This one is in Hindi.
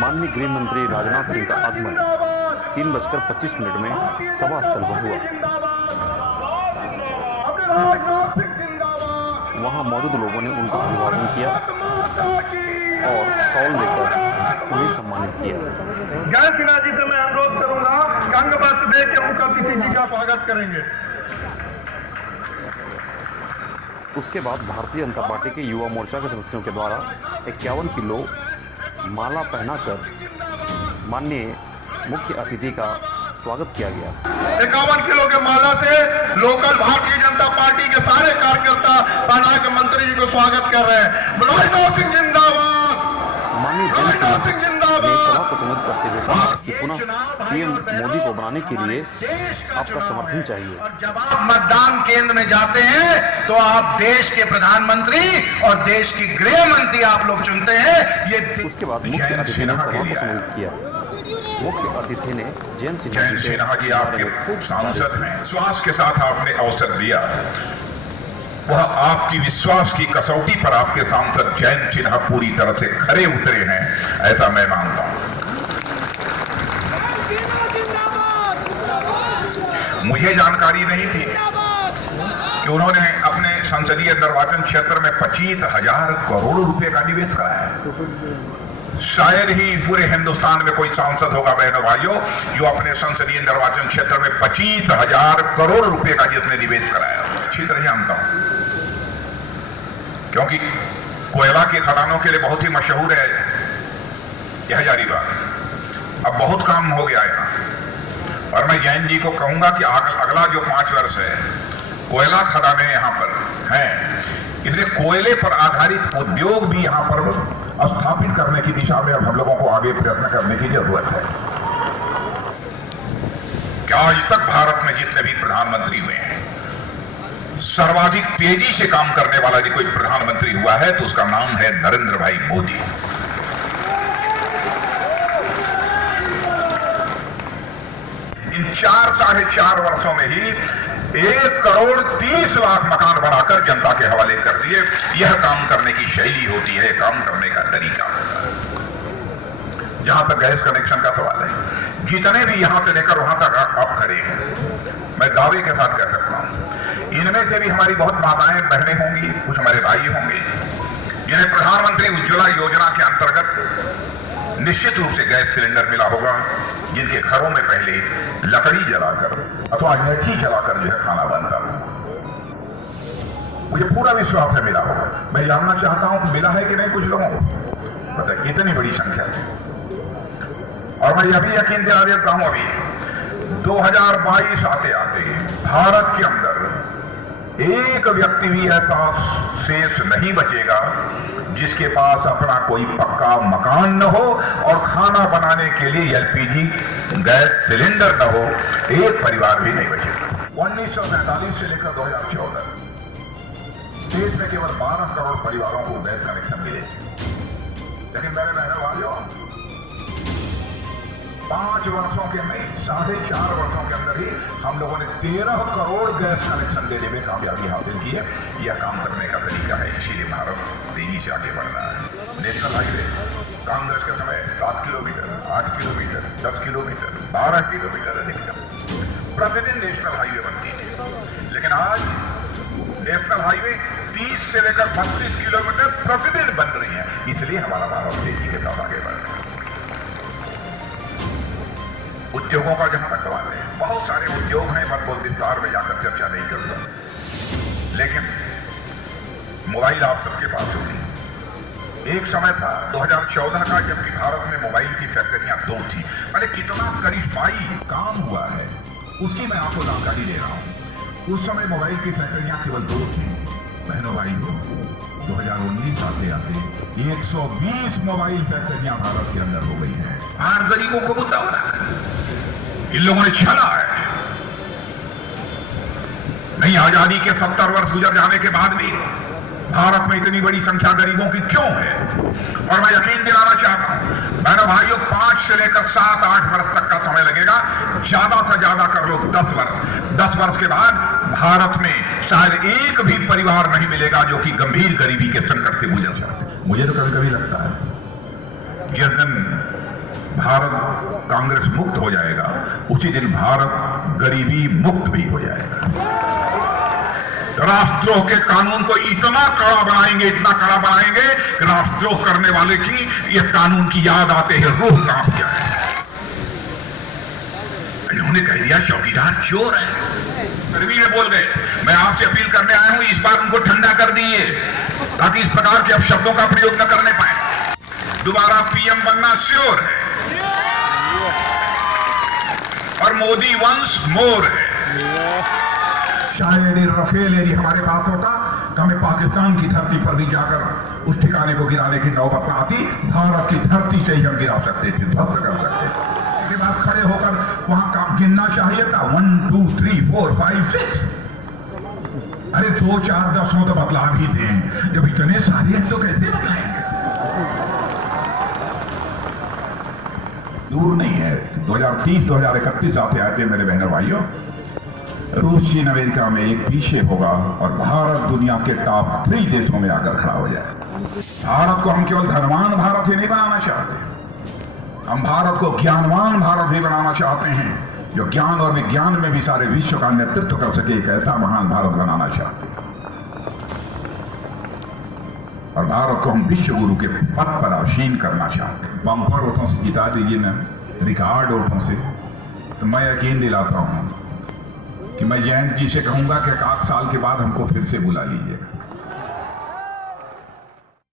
माननीय गृह मंत्री राजनाथ सिंह का आगमन 3:25 में सभा स्थल पर हुआ। वहां मौजूद लोगों ने उनका अभिवादन किया और शॉल देकर उन्हें सम्मानित किया। जय सिन्हा जी से मैं अनुरोध करूंगा कि अंग वस्त्र देकर के मुख्य अतिथि जी का स्वागत करेंगे। उसके बाद भारतीय जनता पार्टी के युवा मोर्चा के सदस्यों के द्वारा 51 किलो माला पहनाकर माननीय मुख्य अतिथि का स्वागत किया गया। 51 किलो के माला से लोकल भारतीय जनता पार्टी के सारे कार्यकर्ता पहना के मंत्री जी को स्वागत कर रहे हैं। राजनाथ सिंह जिंदाबाद। माननीय जन ने सभा को संबोधित करते हुए कहा कि पुनः पीएम मोदी को बनाने के लिए आपका समर्थन चाहिए। और जब आप मतदान केंद्र में जाते हैं तो आप देश के प्रधानमंत्री और देश की गृह मंत्री आप लोग चुनते हैं। ये उसके बाद मुख्य अतिथि ने सभा को संबोधित किया। मुख्य अतिथि ने जयंत सिन्हा जी आपके सांसद हैं, विश्वास के साथ आपने अवसर दिया, वह आपकी विश्वास की कसौटी पर आपके सांसद जयंत सिन्हा पूरी तरह से खरे उतरे हैं, ऐसा मैं मानता हूं। मुझे जानकारी नहीं थी कि उन्होंने अपने संसदीय निर्वाचन क्षेत्र में 25,000 करोड़ रुपए का निवेश कराया है। शायद ही पूरे हिंदुस्तान में कोई सांसद होगा बहनों भाइयों जो अपने संसदीय निर्वाचन क्षेत्र में 25,000 करोड़ रुपए का जिसने निवेश कराया। अच्छी तरह जानता हूं क्योंकि कोयला के खदानों के लिए बहुत ही मशहूर है यह हजारीबाग। अब बहुत काम हो गया यहाँ और मैं जैन जी को कहूंगा कि अगला जो 5 वर्ष है कोयला खदानें यहाँ पर हैं, इसलिए कोयले पर आधारित उद्योग भी यहाँ पर स्थापित करने की दिशा में अब हम लोगों को आगे प्रयत्न करने की जरूरत है। क्या आज तक भारत में जितने भी प्रधानमंत्री हुए हैं सर्वाधिक तेजी से काम करने वाला यदि कोई प्रधानमंत्री हुआ है तो उसका नाम है नरेंद्र भाई मोदी। इन 4-4.5 वर्षों में ही 1,30,00,000 मकान बनाकर जनता के हवाले कर दिए। यह काम करने की शैली होती है, काम करने का तरीका होता है। जहां तक गैस कनेक्शन का सवाल है, जितने भी यहां से लेकर वहां तक आप खड़े हैं, मैं दावे के साथ कह सकता हूं इनमें से भी हमारी बहुत माताएं बहनें होंगी, कुछ हमारे भाई होंगे जिन्हें प्रधानमंत्री उज्ज्वला योजना के अंतर्गत निश्चित रूप से गैस सिलेंडर मिला होगा, जिनके घरों में पहले लकड़ी जलाकर अथवा अंगीठी जलाकर जो है खाना बनता था। मुझे पूरा विश्वास है मिला होगा। मैं जानना चाहता हूं कि मिला है कि नहीं कुछ लोगों को पता है, इतनी बड़ी संख्या है। और मैं यह भी यकीन दिला देता हूं अभी 2022 आते आते भारत के अंदर एक व्यक्ति भी ऐसा शेष नहीं बचेगा जिसके पास अपना कोई पक्का मकान न हो और खाना बनाने के लिए एलपीजी गैस सिलेंडर न हो, एक परिवार भी नहीं बचेगा। 1947 से लेकर 2014 देश में केवल 12 करोड़ परिवारों को गैस कनेक्शन मिले, लेकिन मेरे बहनों भाइयों 5 वर्षों के नहीं 4.5 वर्षों के अंदर ही हम लोगों ने 13 करोड़ गैस कनेक्शन देने में कामयाबी हासिल की है। यह काम करने का तरीका है, इसीलिए भारत तेजी से आगे बढ़ रहा है। नेशनल हाईवे कांग्रेस के समय 7 किलोमीटर, 8 किलोमीटर, 10 किलोमीटर, 12 किलोमीटर अधिकतम प्रतिदिन नेशनल हाईवे बनती थी, लेकिन आज नेशनल हाईवे 30 से लेकर 32 किलोमीटर प्रतिदिन बन रही है। इसलिए हमारा भारत तेजी के साथ आगे बढ़ रहा है। उद्योगों का जहां तक सवाल है, बहुत सारे उद्योग हैं, मैं बहुत विस्तार में जाकर चर्चा नहीं करूंगा, लेकिन मोबाइल आप सबके पास होगी। एक समय था 2014 का जबकि भारत में मोबाइल की फैक्ट्रियां 2 थी। अरे कितना करिश्माई काम हुआ है उसकी मैं आपको जानकारी दे रहा हूं। उस समय मोबाइल की फैक्ट्रियां केवल 2 थी। बहनों भाइयों 2019 आते आते 120 मोबाइल फैक्ट्रियां भारत के अंदर हो गई हैं। हर गरीबों को मुद्दा बना इन लोगों ने छला है। नहीं, आजादी के 70 वर्ष गुजर जाने के बाद भी भारत में इतनी बड़ी संख्या गरीबों की क्यों है? और मैं यकीन दिलाना चाहता हूं बहनों भाइयों 5 से लेकर 7-8 वर्ष तक का समय लगेगा, ज्यादा से ज्यादा कर लो 10 वर्ष। 10 वर्ष के बाद भारत में शायद एक भी परिवार नहीं मिलेगा जो कि गंभीर गरीबी के संकट से गुजर सकते। मुझे तो कभी कभी लगता है जिस दिन भारत कांग्रेस मुक्त हो जाएगा, उसी दिन भारत गरीबी मुक्त भी हो जाएगा। राष्ट्रद्रोह के कानून को इतना कड़ा बनाएंगे, इतना कड़ा बनाएंगे कि राष्ट्रद्रोह करने वाले की ये कानून की याद आते ही रूह कांप जाए। इन्होंने कह दिया चौकीदार चोर है, गर्मी में बोल गए। मैं आपसे अपील करने आया हूं, इस बार उनको ठंडा कर दीजिए ताकि इस प्रकार के अपशब्दों का प्रयोग न करने पाए। दोबारा पीएम बनना श्योर है और मोदी वंस मोर है। शायद रफेल यदि हमारे पास होता तो हमें पाकिस्तान की धरती पर भी जाकर उस ठिकाने को गिराने की नौबत न आती। भारत की धरती से ही हम गिरा सकते थे, ध्वस्त कर सकते थे। इसके बाद खड़े होकर वहां काम गिनना चाहिए था 1 2 3 4 5 6। अरे 2 4 10 हो तो बतला भी दें, जब इतने सारे हैं तो कैसे बतलाएंगे? दूर नहीं है, 2030-2031 आते आते मेरे बहनों भाइयों, रूस चीन अमेरिका में एक पीछे होगा और भारत दुनिया के टॉप 3 देशों में आकर खड़ा हो जाए। भारत को हम केवल धनवान भारत ही नहीं बनाना चाहते, हम भारत को ज्ञानवान भारत भी बनाना चाहते हैं, जो ज्ञान और विज्ञान में भी सारे विश्व का नेतृत्व कर सके। एक ऐसा महान भारत बनाना चाहते हैं और भारत को हम विश्व गुरु के पद पर आसीन करना चाहते हैं। बम्पर वोटों से जिता दीजिए ना, रिकॉर्ड वोटों से, तो मैं यकीन दिलाता हूं कि मैं जयंत जी से कहूंगा कि 1 साल के बाद हमको फिर से बुला लीजिएगा।